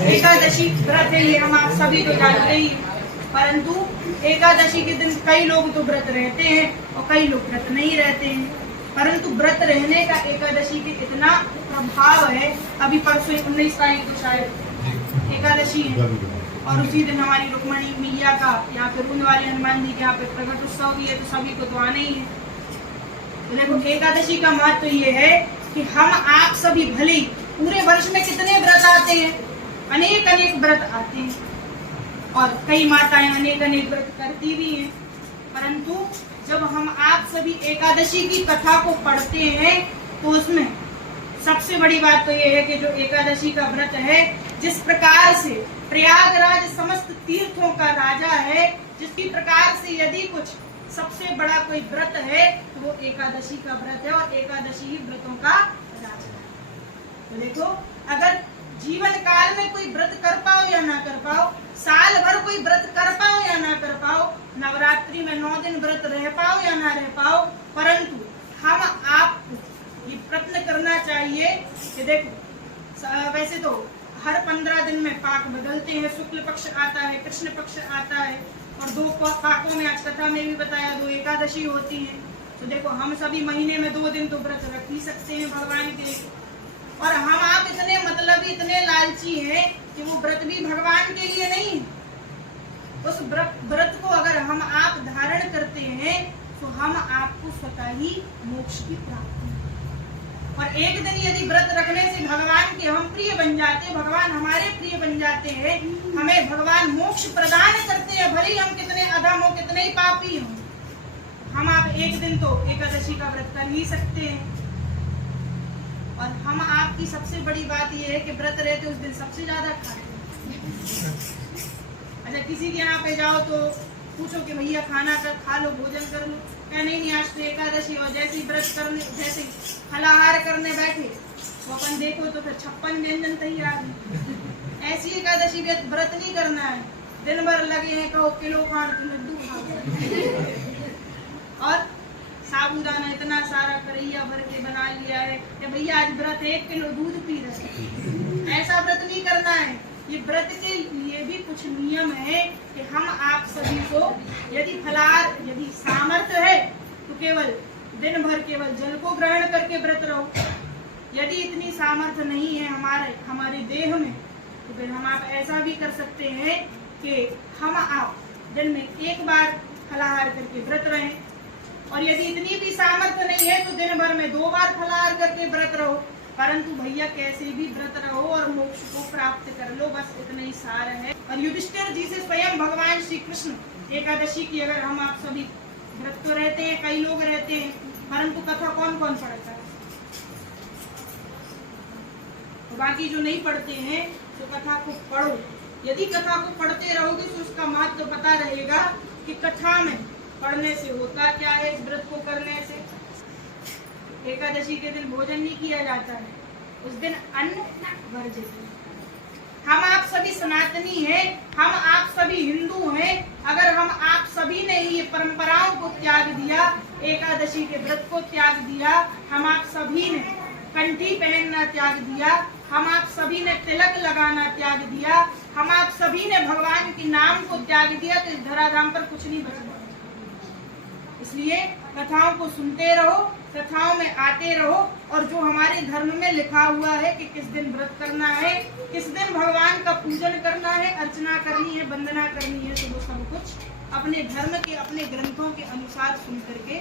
एकादशी व्रत है, ये हम आप सभी तो जानते ही हैं। परंतु एकादशी के दिन कई लोग तो व्रत रहते हैं और कई लोग व्रत नहीं रहते हैं। परंतु व्रत रहने का एकादशी के इतना प्रभाव है। अभी परसों 19 तारीख को शायद एकादशी है और उसी दिन हमारी रुक्मणी मैया का यहाँ पे रूंद वाले हनुमान जी के यहाँ पे प्रकट उत्सव भी है, तो सभी को तो आना ही है। तो देखो एकादशी का महत्व ये है कि हम आप सभी भले पूरे वर्ष में कितने व्रत आते हैं, अनेक अनेक व्रत आते हैं और कई माताएं अनेक अनेक व्रत करती भी हैं। परंतु जब हम आप सभी एकादशी की कथा को पढ़ते हैं तो उसमें सबसे बड़ी बात तो ये है कि जो एकादशी का व्रत है, जिस प्रकार से प्रयागराज समस्त तीर्थों का राजा है, जिसकी प्रकार से यदि कुछ सबसे बड़ा कोई व्रत है तो वो एकादशी का व्रत है और एकादशी ही व्रतों का राजा है। तो देखो, अगर जीवन काल में कोई व्रत कर पाओ या ना कर पाओ, साल भर कोई व्रत कर पाओ या ना कर पाओ, नवरात्रि में 9 दिन व्रत रह पाओ या ना रह पाओ, परंतु हम आपको ये प्रयत्न करना चाहिए कि देखो, वैसे तो हर 15 दिन में पाक बदलते हैं। शुक्ल पक्ष आता है, कृष्ण पक्ष आता है और 2 पाकों में आज कथा में भी बताया 2 एकादशी होती है। तो देखो, हम सभी महीने में 2 दिन तो व्रत रख ही सकते हैं भगवान के लिए। और हम आप इतने मतलबी, इतने लालची हैं कि वो व्रत भी भगवान के लिए नहीं, उस व्रत को अगर हम आप धारण करते हैं तो हम आपको स्वतः ही मोक्ष की प्राप्ति। और एक दिन यदि व्रत रखने से भगवान के हम प्रिय बन जाते, भगवान हमारे प्रिय बन जाते हैं, हमें भगवान मोक्ष प्रदान करते हैं, भले ही हम कितने अधम हो, कितने ही पापी हो, हम आप एक दिन तो एकादशी का व्रत कर ही सकते हैं। और हम आपकी सबसे बड़ी बात यह है कि व्रत रहते उस दिन सबसे ज्यादा खाते हैं। अच्छा, किसी के यहाँ पे जाओ तो पूछो कि भैया खाना खा लो, भोजन कर लो, क्या नहीं आज तो एकादशी, और जैसे व्रत करने, जैसे फलाहार करने बैठे तो अपन देखो तो फिर 56 व्यंजन तैयार है। ऐसी एकादशी व्रत नहीं करना है, दिन भर लगे हैं कहो किलो खान तो लड्डू खा और साबुदाना इतना सारा करैया भर के बना लिया है कि भैया आज व्रत 1 किलो दूध पी रहे। ऐसा व्रत नहीं करना है। ये व्रत के लिए भी कुछ नियम है कि हम आप सभी को यदि फलाहार, यदि सामर्थ्य है तो केवल दिन भर केवल जल को ग्रहण करके व्रत रहो। यदि इतनी सामर्थ्य नहीं है हमारे देह में तो फिर हम आप ऐसा भी कर सकते हैं कि हम आप दिन में 1 बार फलाहार करके व्रत रहें, और यदि इतनी भी सामर्थ्य नहीं है तो दिन भर में 2 बार फलाहार करके व्रत रहो। परंतु भैया कैसे भी व्रत रहो और मोक्ष को प्राप्त कर लो, बस इतना ही सार है। और युधिष्ठिर जी से स्वयं भगवान श्री कृष्ण एकादशी की, अगर हम आप सभी व्रत तो रहते हैं, कई लोग रहते हैं, परंतु कथा कौन कौन पढ़ता है? तो बाकी जो नहीं पढ़ते हैं तो कथा को पढ़ो। यदि कथा को पढ़ते रहोगे तो उसका महत्व पता रहेगा कि कथा में पढ़ने से होता क्या है, इस व्रत को करने से। एकादशी के दिन भोजन नहीं किया जाता है, उस दिन अन्न वर्जित है। हम आप सभी सनातनी हैं, हम आप सभी हिंदू हैं। अगर हम आप सभी ने ये परंपराओं को त्याग दिया, एकादशी के व्रत को त्याग दिया, हम आप सभी ने कंठी पहनना त्याग दिया, हम आप सभी ने तिलक लगाना त्याग दिया, हम आप सभी ने भगवान के नाम को त्याग दिया, तो इस धराधाम पर कुछ नहीं बचा। इसलिए कथाओं को सुनते रहो, कथाओं में आते रहो, और जो हमारे धर्म में लिखा हुआ है कि किस दिन व्रत करना है, किस दिन भगवान का पूजन करना है, अर्चना करनी है, वंदना करनी है, तो वो सब कुछ अपने धर्म के, अपने ग्रंथों के अनुसार सुन करके